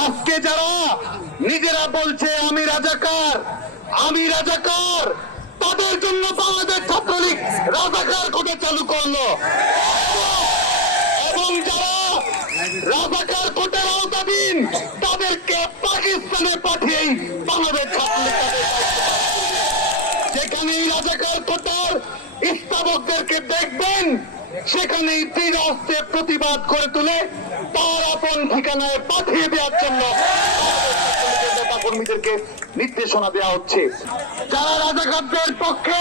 আজকে যারা নিজেরা বলছে আমি রাজাকার, আমি রাজাকার, তাদের জন্য বাংলাদেশ ছাত্রলীগ রাজাকার কোটা চালু করলো। এবং যারা রাজাকার কোটার আওতাধীন তাদেরকে পাকিস্তানে পাঠিয়েই বাংলাদেশ ছাত্রলীগ যেখানে রাজাকার কোটার স্থাপকদেরকে দেখবেন সেখানেই তীর অস্ত্রে প্রতিবাদ করে তুলে তার আপন ঠিকানায় পাঠিয়ে দেওয়ার জন্য কর্মীদেরকে নির্দেশনা দেওয়া হচ্ছে। যারা রাজাকারদের পক্ষে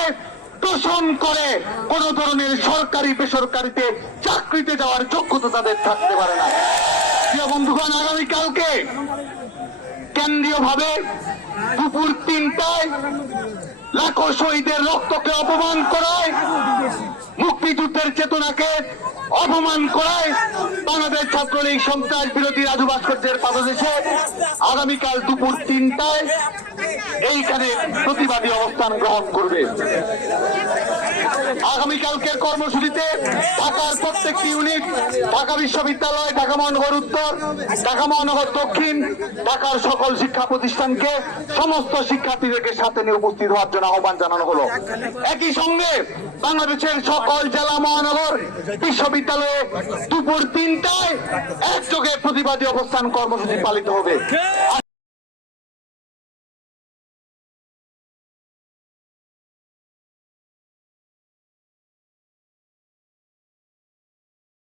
তোষণ করে কোন ধরনের সরকারি বেসরকারিতে চাকরিতে যাওয়ার যোগ্যতা তাদের থাকতে পারে না। প্রিয় বন্ধুগণ, আগামীকালকে কেন্দ্রীয় ভাবে দুপুর 3টায় লাখো শহীদের রক্তকে অপমান করায়, মুক্তিযুদ্ধের চেতনাকে অপমান করায় বাংলাদেশ ছাত্রলীগ সন্ত্রাস বিরোধী রাজু ভাস্কর্যের পাদদেশে আগামীকাল দুপুর 3টায় এইখানে প্রতিবাদী অবস্থান গ্রহণ করবে। আগামীকালকের কর্মসূচিতে ঢাকার প্রত্যেকটি ইউনিট, ঢাকা বিশ্ববিদ্যালয়, ঢাকা মহানগর উত্তর, ঢাকা মহানগর দক্ষিণ, ঢাকার সকল শিক্ষা প্রতিষ্ঠানকে সমস্ত শিক্ষার্থীদেরকে সাথে নিয়ে উপস্থিত হওয়ার জন্য আহ্বান জানানো হলো। একই সঙ্গে বাংলাদেশের সকল জেলা মহানগর বিশ্ববিদ্যালয়ে দুপুর 3টায় একযোগে প্রতিবাদী অবস্থান কর্মসূচি পালিত হবে।